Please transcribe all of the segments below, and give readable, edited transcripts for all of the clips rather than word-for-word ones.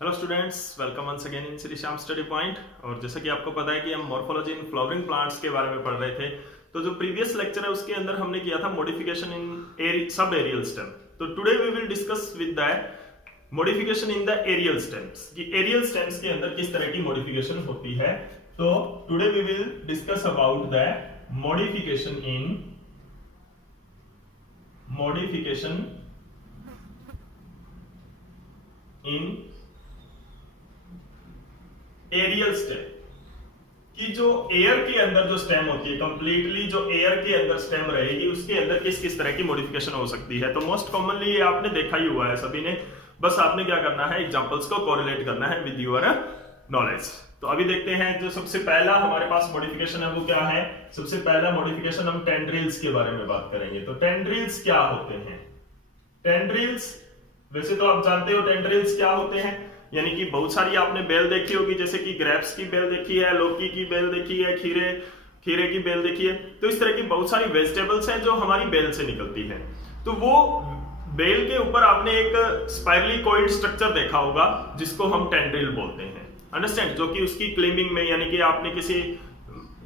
Hello students, welcome once again in Shri Shyam study point. और जैसा कि आपको पता है कि हम मॉर्फोलॉजी इन फ्लावरिंग प्लांट्स के बारे में पढ़ रहे थे, तो जो प्रीवियस लेक्चर है उसके अंदर हमने किया था modification in sub aerial stem. तो today we will discuss with the modification in the aerial stems कि एरियल स्टेम्स के अंदर किस तरह की मॉडिफिकेशन होती है। तो today we will discuss about the modification in aerial stem कि जो एयर के अंदर जो स्टेम होती है, कंप्लीटली जो एयर के अंदर स्टेम रहेगी, उसके अंदर किस किस तरह की मॉडिफिकेशन हो सकती है। तो मोस्ट कॉमनली ये आपने देखा ही हुआ है सभी ने, बस आपने क्या करना है, एग्जांपल्स को कोरिलेट करना है विद योर नॉलेज। तो अभी देखते हैं जो सबसे पहला हमारे पास मॉडिफिकेशन है वो क्या है। सबसे पहला मॉडिफिकेशन हम टेंड्रिल्स के बारे में बात करेंगे। तो टेंड्रिल्स क्या होते हैं। टेंड्रिल्स वैसे तो आप जानते हो टेंड्रिल्स क्या होते हैं, यानी कि बहुत सारी आपने बेल देखी होगी, जैसे कि ग्रेप्स की बेल देखी है, लौकी की बेल देखी है, खीरे की बेल देखी है। तो इस तरह की बहुत सारी वेजिटेबल्स हैं जो हमारी बेल से निकलती है। तो वो बेल के ऊपर आपने एक स्पाइरली कॉइल्ड स्ट्रक्चर देखा होगा जिसको हम टेंड्रिल बोलते हैं, अंडरस्टैंड, जो कि उसकी क्लिमिंग में, यानी कि आपने किसी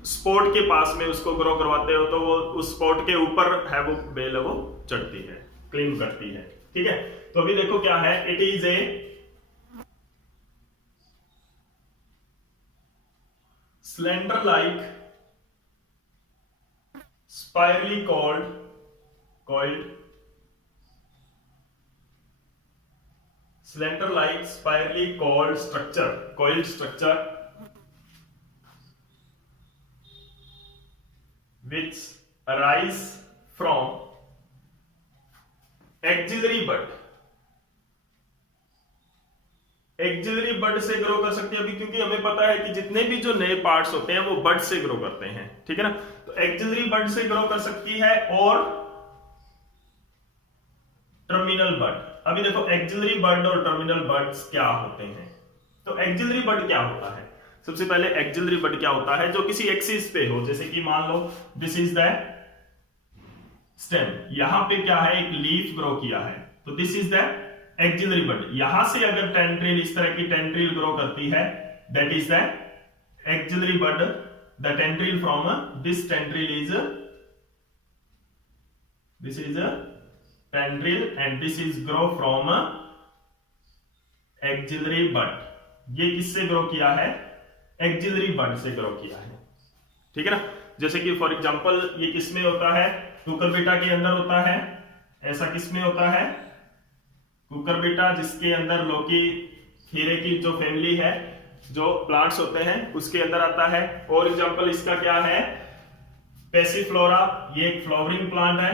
स्पॉट के पास में उसको ग्रो करवाते हो तो वो उस स्पॉट के ऊपर है वो बेल है वो चढ़ती है, क्लिम करती है। ठीक है, तो अभी देखो क्या है, it is a slender like spirally coiled slender like spirally coiled structure which arise from axillary bud। Axillary bud से ग्रो कर सकते हैं अभी, क्योंकि हमें पता है कि जितने भी जो नए पार्ट्स होते हैं वो बड से ग्रो करते हैं, ठीक है ना। तो एक्सिलरी बड से ग्रो कर सकती है और टर्मिनल बड। अभी देखो एक्सिलरी बड और टर्मिनल बड्स क्या होते हैं। तो एक्सिलरी बड क्या होता है, सबसे पहले एक्सिलरी बड क्या होता है, जो किसी एक्सिस पे हो, जैसे कि मान लो दिस इज द स्टेम, यहां पे क्या है, एक लीफ ग्रो किया है, तो दिस इज द एक्सिलरी बड। यहां से अगर टेंड्रिल, इस तरह की टेंड्रिल ग्रो करती है, that is the axillary bud. The tendril from this tendril is a tendril and this is grow from axillary bud. ये किससे ग्रो किया है, एक्सिलरी बड से ग्रो किया है, ठीक है ना। जैसे कि फॉर एग्जांपल ये किसमें होता है, कुकुरबिटा के अंदर होता है। ऐसा किसमें होता है, कुकुरबिटा, जिसके अंदर लौकी खीरे की जो फैमिली है, जो प्लांट्स होते हैं उसके अंदर आता है। और एग्जांपल इसका क्या है, पैसिफ्लोरा, ये एक फ्लावरिंग प्लांट है।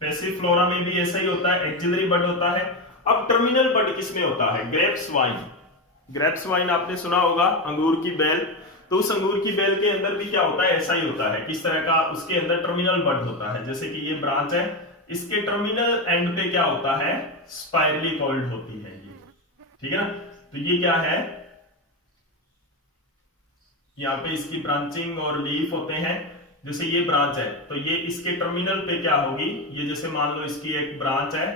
पैसिफ्लोरा में भी ऐसा ही होता है, एक्सिलरी बड होता है। अब टर्मिनल बड किसमें होता है, ग्रेप्स वाइन। ग्रेप्स वाइन आपने सुना होगा, अंगूर की बेल। तो उस अंगूर की बेल के अंदर भी क्या होता है, ऐसा ही होता है। किस तरह का, उसके अंदर टर्मिनल बड होता है। जैसे कि ये ब्रांच है, इसके टर्मिनल एंड पे क्या होता है, स्पाइरली कॉइल्ड होती है ये, ठीक है ना। तो ये क्या है, यहाँ पे इसकी ब्रांचिंग और लीफ होते हैं। जैसे ये ब्रांच है तो ये इसके टर्मिनल पे क्या होगी, ये जैसे मान लो इसकी एक ब्रांच है,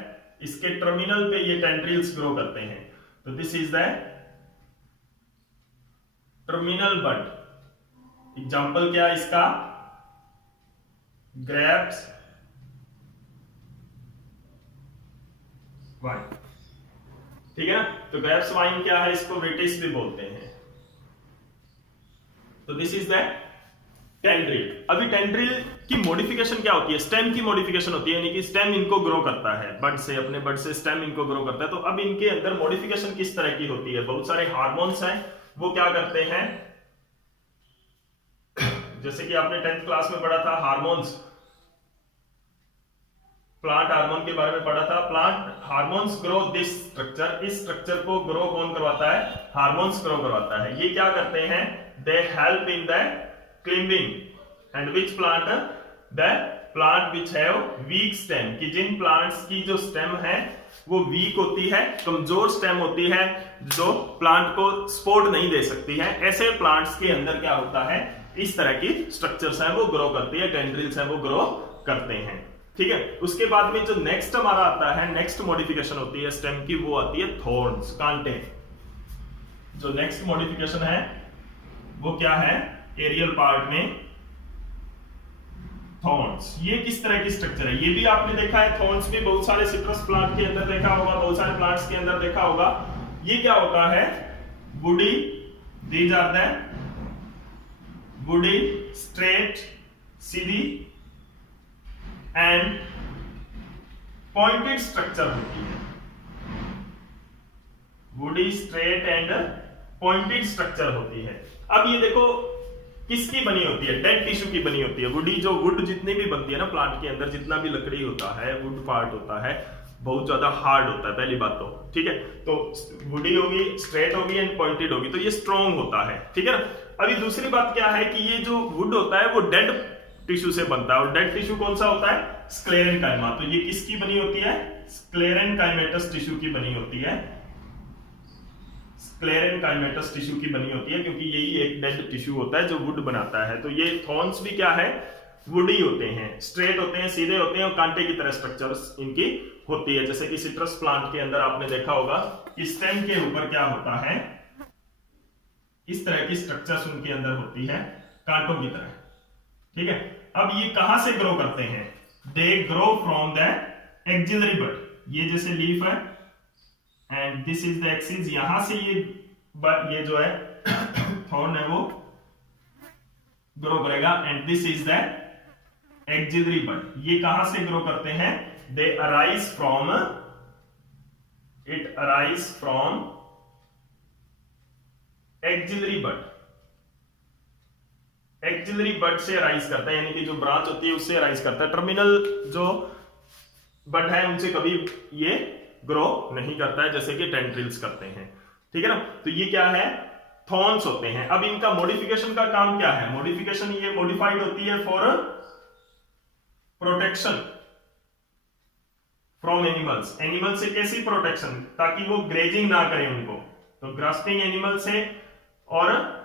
इसके टर्मिनल पे ये टेंड्रिल्स ग्रो करते हैं। तो this is the terminal bud. Example क्या है इसका, ग्रेप्स वाइन, ठीक है ना। तो ग्रेप्स वाइन क्या है, इसको वेटिस भी बोलते हैं। तो दिस इज द टेंड्रिल। अभी टेंड्रिल की मॉडिफिकेशन क्या होती है, स्टेम की मॉडिफिकेशन होती है, यानी कि स्टेम इनको ग्रो करता है बड से, अपने बड से स्टेम इनको ग्रो करता है। तो अब इनके अंदर मॉडिफिकेशन किस तरह की होती है, बहुत सारे हार्मोन्स हैं, वो क्या करते हैं, जैसे कि आपने 10th क्लास में पढ़ा था हार्मोन्स, प्लांट हार्मोन के बारे में पढ़ा था। Plant hormones grow this structure, इस स्ट्रक्चर को ग्रो कौन करवाता है, हार्मोन्स ग्रो करवाता है। ये क्या करते हैं, they help in the climbing and which plant, the plant which have week stem, कि जिन प्लांट्स की जो स्टेम है वो वीक होती है, कमजोर स्टेम होती है, जो प्लांट को सपोर्ट नहीं दे सकती है, ऐसे प्लांट्स के अंदर क्या होता है, इस तरह की स्ट्रक्चर्स हैं वो ग्रो करती है, टेंड्रिल्स हैं वो ग्रो करते हैं। ठीक है। उसके बाद में जो नेक्स्ट हमारा आता है, नेक्स्ट मॉडिफिकेशन होती है स्टेम की, वो आती है थॉर्न्स, कांटे। जो नेक्स्ट मॉडिफिकेशन है वो क्या है, एरियल पार्ट में थॉर्न्स। ये किस तरह की स्ट्रक्चर है, ये भी आपने देखा है, थॉर्न्स भी बहुत सारे सिट्रस प्लांट के अंदर देखा होगा, बहुत सारे प्लांट्स के अंदर देखा होगा। ये क्या होता है, woody, these are the woody, straight, सीधी एंड पॉइंटेड स्ट्रक्चर होती है। Woody, straight and pointed structure होती है। अब ये देखो किसकी बनी होती है, डेड टिश्यू की बनी होती है। वुडी, जो वुड जितनी भी बनती है ना प्लांट के अंदर, जितना भी लकड़ी होता है, वुड पार्ट होता है, बहुत ज्यादा हार्ड होता है, पहली बात तो, ठीक है। तो वुडी होगी, स्ट्रेट होगी एंड पॉइंटेड होगी, तो ये स्ट्रॉन्ग होता है, ठीक है ना। अभी दूसरी बात क्या है कि ये जो वुड होता है वो डेड टिश्यू से बनता है, और डेड टिश्यू कौन सा होता है, स्क्लेरेनकाइमा। तो ये किसकी बनी होती है, स्क्लेरेनकाइमेटस टिश्यू की बनी होती है, स्क्लेरेनकाइमेटस टिश्यू की बनी होती है, क्योंकि यही एक डेड टिश्यू होता है जो वुड बनाता है। तो ये थॉर्न्स भी क्या है, वुडी होते हैं, स्ट्रेट होते हैं, सीधे होते हैं, और कांटे की तरह स्ट्रक्चर्स इनकी होती है। जैसे कि सिट्रस प्लांट के अंदर आपने देखा होगा कि स्टेम के ऊपर क्या होता है, इस तरह की स्ट्रक्चर्स उनके अंदर होती है, कांटों की तरह, ठीक है। अब ये कहां से ग्रो करते हैं, they grow from the axillary bud. ये जैसे लीफ है and this is the axis, यहां से ये जो है थॉर्न है वो ग्रो करेगा, and this is the axillary bud. ये कहां से ग्रो करते हैं, they arise from, it arise from axillary bud. Axillary bud से अराइज करता है, यानी कि जो ब्रांच होती है उससे अराइज करता है। टर्मिनल जो बड है उनसे कभी ये ग्रो नहीं करता है, जैसे कि टेंड्रिल्स करते हैं, ठीक है ना। तो ये क्या है, थॉर्न्स होते हैं। अब इनका मॉडिफिकेशन का काम क्या है, मॉडिफिकेशन ये मॉडिफाइड होती है for protection from animals. Animal से कैसी प्रोटेक्शन, ताकि वो ग्रेजिंग ना करें उनको। तो ग्रास्पिंग एनिमल से और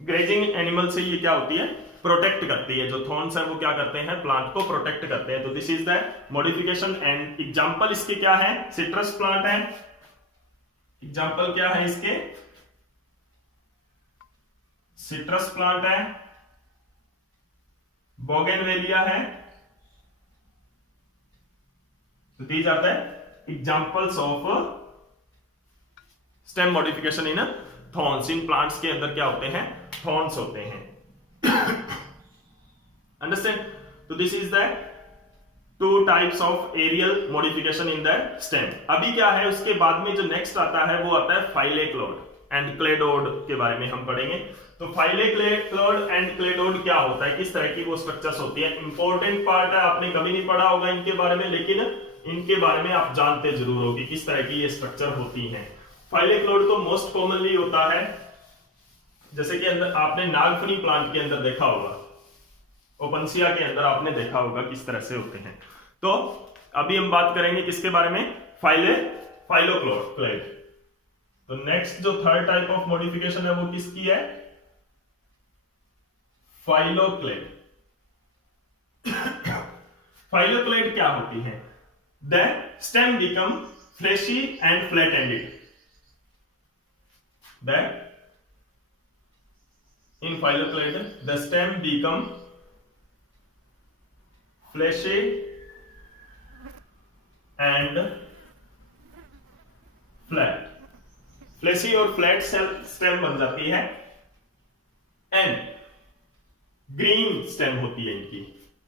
ग्रेजिंग एनिमल से ये क्या होती है, प्रोटेक्ट करती है। जो थॉर्न्स है वो क्या करते हैं, प्लांट को प्रोटेक्ट करते हैं। तो this is the modification. And example इसके क्या है, सिट्रस प्लांट है, एग्जांपल क्या है इसके, सिट्रस प्लांट है, बोगेनवेलिया है। तो these are the examples of stem modification in thorns. इन प्लांट्स के अंदर क्या होते हैं, थॉर्न्स होते हैं। अंडरस्टैंड। तो this is the two types of aerial modification in the stem. अभी क्या है, उसके बाद में जो नेक्स्ट आता है वो आता है फाइलेक्लोड एंड क्लेडोड के बारे में हम पढ़ेंगे। तो फाइलेक्लोड एंड क्लेडोड क्या होता है, किस तरह की वो स्ट्रक्चर्स होती है, इंपॉर्टेंट पार्ट है, आपने कभी नहीं पढ़ा होगा इनके बारे में, लेकिन इनके बारे में आप जानते जरूर हो कि किस तरह की ये स्ट्रक्चर होती हैं। फाइलेक्लोड तो मोस्ट कॉमनली होता है, जैसे कि अंदर आपने नागफनी प्लांट के अंदर देखा होगा, ओपनसिया के अंदर आपने देखा होगा किस तरह से होते हैं। तो अभी हम बात करेंगे किसके बारे में, फाइलोक्लेड। तो नेक्स्ट जो थर्ड टाइप ऑफ मॉडिफिकेशन है वो किसकी है, फाइलोक्लेड। फाइलोक्लेड क्या होती है, the stem become flashy and flat ended. In phylloclade, the stem become fleshy and flat. Fleshy और flat stem बन जाती है, and green stem होती है इनकी।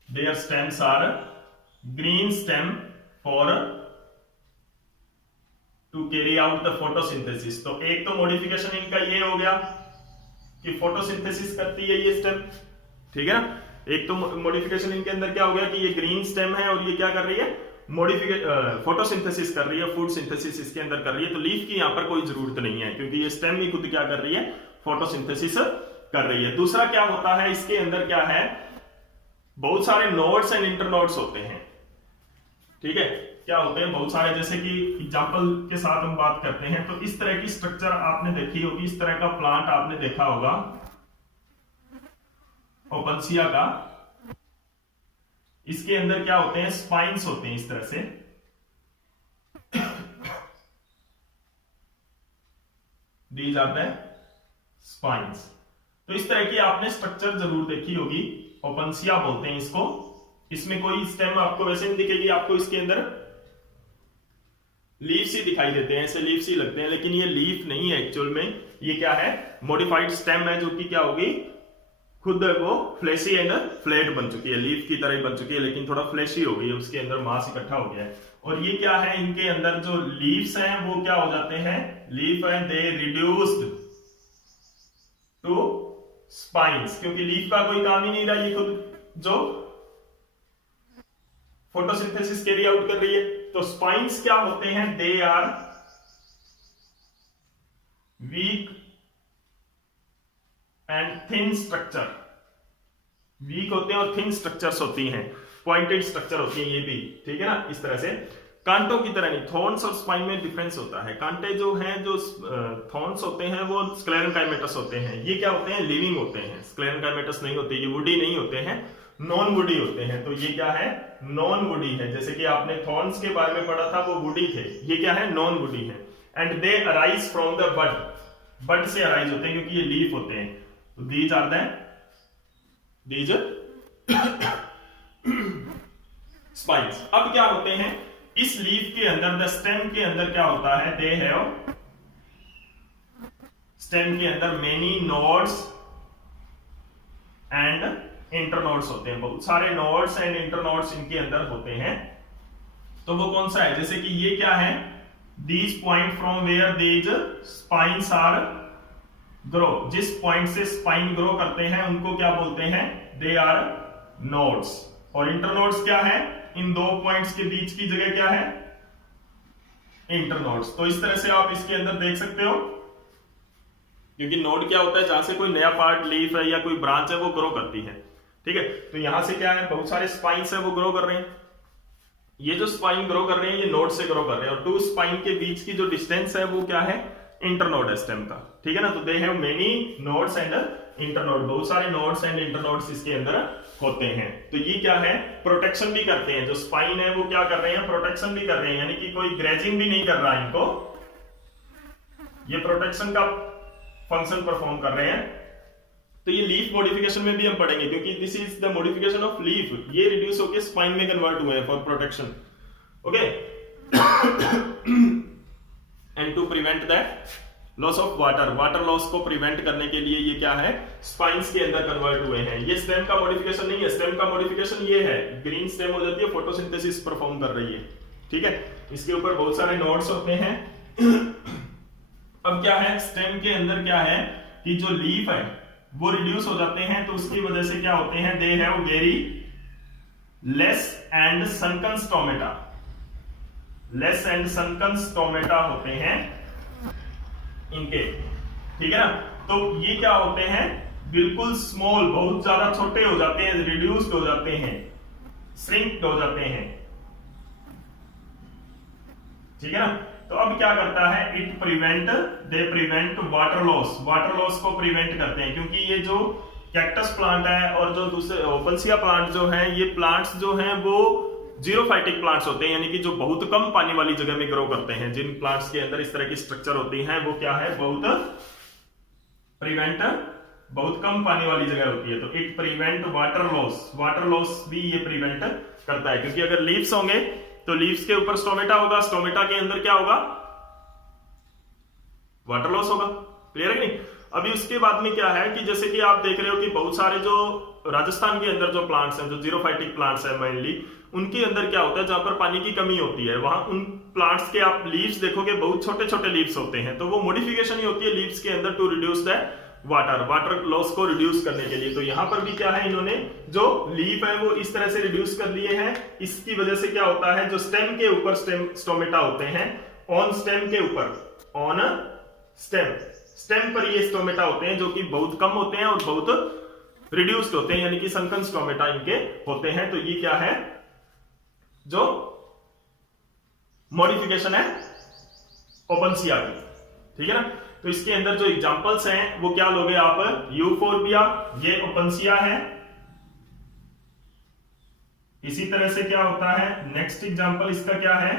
Their stems are green stem for to carry out the photosynthesis। तो एक तो मॉडिफिकेशन इनका ये हो गया कि फोटोसिंथेसिस करती है ये स्टेम, ठीक है ना। एक तो मॉडिफिकेशन इनके अंदर क्या हो गया कि ये ग्रीन स्टेम है और ये क्या कर रही है, फोटोसिंथेसिस कर रही है, फूड सिंथेसिस इसके अंदर कर रही है। तो लीफ की यहां पर कोई जरूरत नहीं है, क्योंकि ये स्टेम ही खुद क्या कर रही है, फोटोसिंथेसिस कर रही है। दूसरा क्या होता है, इसके अंदर क्या है, बहुत सारे नोड्स एंड इंटरनोड्स होते हैं, ठीक है। क्या होते हैं, बहुत सारे, जैसे कि एग्जांपल के साथ हम बात करते हैं। तो इस तरह की स्ट्रक्चर आपने देखी होगी, इस तरह का प्लांट आपने देखा होगा ओपनसिया का। इसके अंदर क्या होते हैं, स्पाइन्स होते हैं इस तरह से। These are the spines. तो इस तरह की आपने स्ट्रक्चर जरूर देखी होगी, ओपनसिया बोलते हैं इसको। इसमें कोई स्टेम आपको वैसे नहीं दिखेगी, आपको इसके अंदर लीव्स ही दिखाई देते हैं, ऐसे लीव्स ही लगते हैं, लेकिन ये लीफ नहीं है एक्चुअल में। ये क्या है, मॉडिफाइड स्टेम है, जो कि क्या होगी, खुद वो फ्लैशी एंड फ्लैट बन चुकी है, लीफ की तरह ही बन चुकी है, लेकिन थोड़ा फ्लैशी हो गई है, उसके अंदर मांस इकट्ठा हो गया है। और ये क्या है, इनके अंदर जो लीव्स हैं वो क्या हो जाते हैं, लीफ है दे रिड्यूस्ड टू स्पाइन्स, क्योंकि लीफ का कोई काम ही नहीं रहा, ये खुद जो फोटोसिंथेसिस कैरी आउट कर रही है। तो स्पाइन्स क्या होते हैं, they are weak and thin structure. Weak होते हैं और थिन स्ट्रक्चर्स होती हैं, पॉइंटेड स्ट्रक्चर होती है ये भी, ठीक है ना, इस तरह से। कांटों की तरह नहीं, थॉर्न्स और स्पाइन में डिफरेंस होता है। कांटे जो हैं, जो थॉर्न्स होते हैं वो स्क्लेरेंकाइमेटस होते हैं, ये क्या होते हैं, लिविंग होते हैं। स्क्लेरेंकाइमेटस नहीं होते, ये वुडी नहीं होते हैं, नॉन वुडी होते हैं। तो ये क्या है, नॉन वुडी है। जैसे कि आपने थॉर्न्स के बारे में पढ़ा था, वो वुडी थे, ये क्या है, नॉन वुडी है। And they arise from the bud, bud से अराइज होते हैं क्योंकि ये लीफ होते हैं। तो दीज आर द स्पाइन्स। अब क्या होते हैं, इस लीफ के अंदर, द स्टेम के अंदर क्या होता है, दे हैव, स्टेम के अंदर मेनी नोड्स एंड इंटरनोड्स होते हैं, बहुत सारे नोड्स एंड इंटरनोड्स इनके अंदर होते हैं। तो वो कौन सा है, जैसे कि ये क्या है, these point from where these spines are grow, जिस पॉइंट से स्पाइन ग्रो करते हैं उनको क्या बोलते हैं, दे आर नोड्स। और इंटरनोड्स क्या है, इन दो पॉइंट्स के बीच की जगह क्या है, इंटरनोड्स। तो इस तरह से आप इसके अंदर देख सकते हो, क्योंकि नोड क्या होता है, जहां से कोई नया पार्ट, लीफ है या कोई ब्रांच है, वो ग्रो करती है, ठीक है। तो यहां से क्या है, बहुत सारे स्पाइन्स है वो ग्रो कर रहे हैं। ये जो स्पाइन ग्रो कर रहे हैं, ये नोड से ग्रो कर रहे हैं, और टू स्पाइन के बीच की जो डिस्टेंस है वो क्या है, इंटरनोड है स्टेम का, ठीक है ना। तो they have many nodes and internode, बहुत सारे नोड्स एंड इंटरनोड्स इसके अंदर होते हैं। तो ये क्या है, प्रोटेक्शन भी करते हैं, जो स्पाइन है वो क्या कर रहे हैं, प्रोटेक्शन भी कर रहे हैं, यानी कि कोई ग्रेजिंग भी नहीं कर रहा है इनको, ये प्रोटेक्शन का फंक्शन परफॉर्म कर रहे हैं। तो ये लीफ मॉडिफिकेशन में भी हम पढ़ेंगे, क्योंकि this is the modification of leaf, ये रिड्यूस होकर स्पाइन में कन्वर्ट हुए हैं for protection, okay. And to prevent that loss of water, water loss को प्रिवेंट करने के लिए ये क्या है, स्पाइन्स के अंदर कन्वर्ट हुए हैं। ये स्टेम का मॉडिफिकेशन नहीं है, स्टेम का मॉडिफिकेशन ये है, ग्रीन स्टेम हो जाती है, फोटोसिंथेसिस परफॉर्म कर रही है, ठीक है। इसके ऊपर बहुत सारे नोड्स होते हैं। अब क्या है, स्टेम के अंदर क्या है कि जो लीफ है वो रिड्यूस हो जाते हैं, तो उसकी वजह से क्या होते हैं, they have very less and सनकन stomata, less and सनकन stomata होते हैं इनके, ठीक है ना। तो ये क्या होते हैं, बिल्कुल स्मॉल, बहुत ज्यादा छोटे हो जाते हैं, रिड्यूस्ड हो जाते हैं, श्रिंक हो जाते हैं, ठीक है ना। तो अब क्या करता है, it prevent, they prevent water loss, water loss को प्रिवेंट करते हैं, क्योंकि ये जो कैक्टस प्लांट है और जो दूसरे ओपनसिया प्लांट जो है, ये प्लांट्स जो हैं वो जीरोफाइटिक प्लांट्स होते हैं, यानी कि जो बहुत कम पानी वाली जगह में ग्रो करते हैं। जिन प्लांट्स के अंदर इस तरह की स्ट्रक्चर होती है वो क्या है, बहुत प्रिवेंट, बहुत कम पानी वाली जगह होती है। तो it prevent water loss, water loss भी ये प्रिवेंट करता है, क्योंकि अगर लीव्स होंगे तो लीव्स के ऊपर स्टोमेटा होगा, स्टोमेटा के अंदर क्या होगा, वाटर लॉस होगा, क्लियर है कि नहीं। अभी उसके बाद में क्या है कि जैसे कि आप देख रहे हो कि बहुत सारे जो राजस्थान के अंदर जो प्लांट्स हैं, जो जीरोफाइटिक प्लांट्स हैं मेनली, उनके अंदर क्या होता है, जहां पर पानी की कमी होती है, वहां उन प्लांट्स के आप लीव्स देखोगे, बहुत छोटे छोटे लीव्स होते हैं। तो वो मॉडिफिकेशन ही होती है लीव्स के अंदर to reduce the water loss को रिड्यूस करने के लिए। तो यहां पर भी क्या है, इन्होंने जो लीफ है वो इस तरह से रिड्यूस कर लिए हैं। इसकी वजह से क्या होता है, जो स्टेम के ऊपर स्टोमेटा होते हैं, ऑन स्टेम के ऊपर, ऑन स्टेम पर ये स्टोमेटा होते हैं, जो कि बहुत कम होते हैं और बहुत रिड्यूस्ड होते हैं, यानी कि सनकन स्टोमेटा इनके होते हैं। तो ये क्या है, जो मॉडिफिकेशन है ओपनसिया की, ठीक है ना। तो इसके अंदर जो एग्जांपल्स हैं वो क्या लोगे आप, यूफोर्बिया, ये ओपनसिया है, इसी तरह से क्या होता है, नेक्स्ट एग्जांपल इसका क्या है,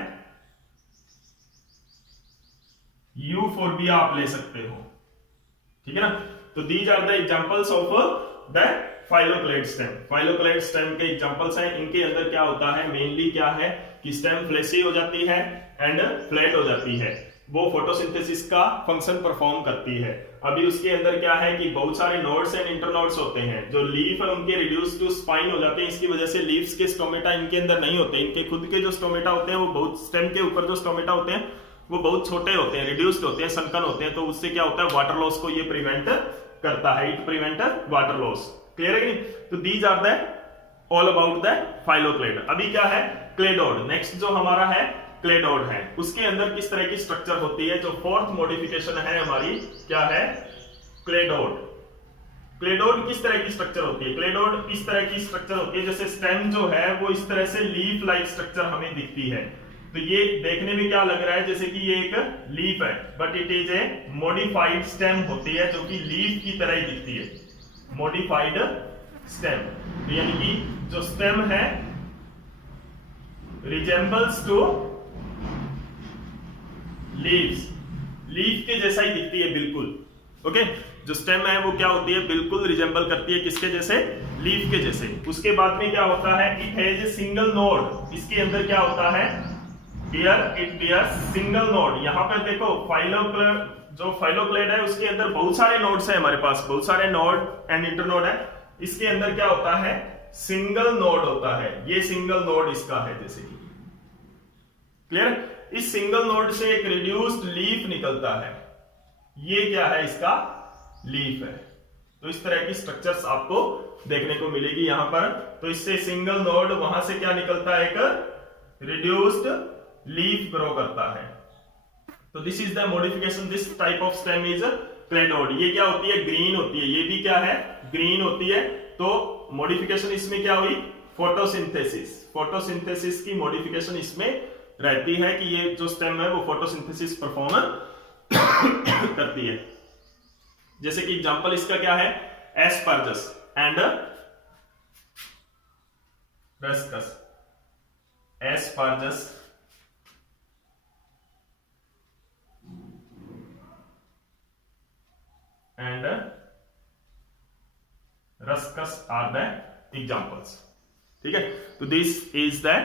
U4B आप ले सकते हो, ठीक है ना। तो these are the examples of the phylloclade stem. Phylloclade stem के एग्जांपल्स हैं। इनके अंदर क्या होता है, मेनली क्या है कि स्टेम फ्लैशी हो जाती है एंड फ्लैट हो जाती है, वो फोटोसिंथेसिस का फंक्शन परफॉर्म करती है। अभी उसके अंदर क्या है कि बहुत सारे नोड्स एंड इंटरनोड्स होते हैं, जो लीफ है उनके रिड्यूस टू स्पाइन हो जाते हैं। इसकी वजह से लीव्स के स्टोमेटा इनके अंदर नहीं होते, इनके खुद के जो स्टोमेटा होते हैं वो बहुत, स्टेम के ऊपर जो स्टोमेटा होते हैं वो बहुत छोटे होते हैं, रिड्यूस्ड होते हैं, संकन होते हैं। तो उससे क्या होता है, वाटर लॉस को ये प्रिवेंट करता है, it prevent water loss. Clear है कि नहीं। तो these are the all about the phylloclade. अभी क्या है, क्लेडोड। नेक्स्ट जो हमारा है क्लेडोड है, उसके अंदर किस तरह की स्ट्रक्चर होती है। जो फोर्थ मॉडिफिकेशन है हमारी, क्या है, क्लेडोड। क्लेडोड किस तरह की स्ट्रक्चर होती है, क्लेडोड इस तरह की स्ट्रक्चर होती है, जैसे स्टेम जो है वो इस तरह से लीफ लाइक स्ट्रक्चर हमें दिखती है। तो ये देखने में क्या लग रहा है, जैसे कि ये एक लीफ है, but it is a modified stem होती है, जो कि लीफ की तरह ही दिखती है, मॉडिफाइड स्टेम। तो यानी कि जो स्टेम है रिजेंबल्स टू लीव्स, लीफ के जैसा ही दिखती है बिल्कुल। ओके, जो स्टेम है वो क्या होती है, बिल्कुल रिजेंबल करती है किसके जैसे, लीफ के जैसे। उसके बाद में क्या होता है, it has a single node. इसके अंदर क्या होता है, here it bears single node. यहां पर देखो फाइलोक्लेड, जो फाइलोक्लेड है उसके अंदर बहुत सारे नोड्स हैं, हमारे पास बहुत सारे नोड एंड इंटरनोड है। इसके अंदर क्या होता है, सिंगल नोड होता है, ये सिंगल नोड इसका है जैसे कि, क्लियर। इस सिंगल नोड से एक रिड्यूस्ड लीफ निकलता है, ये क्या है, इसका लीफ है। तो इस तरह की स्ट्रक्चर्स आपको देखने को मिलेगी यहां पर। तो इससे सिंगल नोड, वहां से क्या निकलता है, एक रिड्यूस्ड लीफ ग्रो करता है। तो this is the modification, this type of stem is cladode. ये क्या होती है, ग्रीन होती है, ये भी क्या है, ग्रीन होती है। तो मॉडिफिकेशन इसमें क्या हुई, फोटोसिंथेसिस। फोटोसिंथेसिस की मॉडिफिकेशन इसमें रहती है कि ये जो स्टेम है वो फोटोसिंथेसिस परफॉर्म करती है। जैसे कि एग्जांपल इसका क्या है, asparagus and ruscus. Asparagus and ruscus are the examples, ठीक है। तो दिस इज द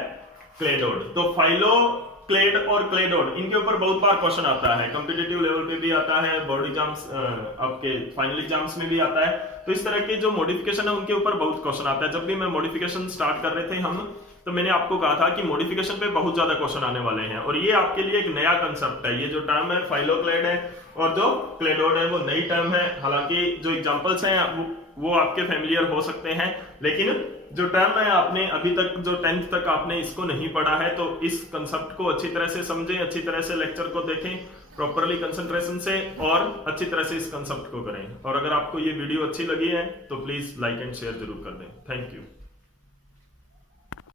क्लेडोड। तो फाइलोक्लेड और क्लेडोड, इनके ऊपर बहुत बार क्वेश्चन आता है, कॉम्पिटिटिव लेवल पे भी आता है, बोर्ड एग्जाम्स, आपके फाइनल एग्जाम्स में भी आता है। तो इस तरह के जो मॉडिफिकेशन है उनके ऊपर बहुत क्वेश्चन आता है। जब भी मैं मॉडिफिकेशन स्टार्ट कर रहे थे हम, तो मैंने आपको कहा था कि मॉडिफिकेशन पे बहुत ज्यादा क्वेश्चन आने वाले हैं, और ये आपके लिए एक नया कंसेप्ट है। ये जो टर्म है फाइलोक्लेड है और जो क्लेडोड है वो नई टर्म है। हालांकि जो एग्जांपल्स हैं वो आपके फेमिलियर हो सकते हैं, लेकिन जो टर्म है आपने अभी तक, जो 10th तक आपने इसको नहीं पढ़ा है, तो इस कंसेप्ट को अच्छी तरह से समझें, अच्छी तरह से लेक्चर को देखें प्रॉपरली कंसंट्रेशन से, और अच्छी तरह से इस कंसेप्ट को करें। और अगर आपको ये वीडियो अच्छी लगी है तो प्लीज लाइक एंड शेयर जरूर कर दें। Thank you.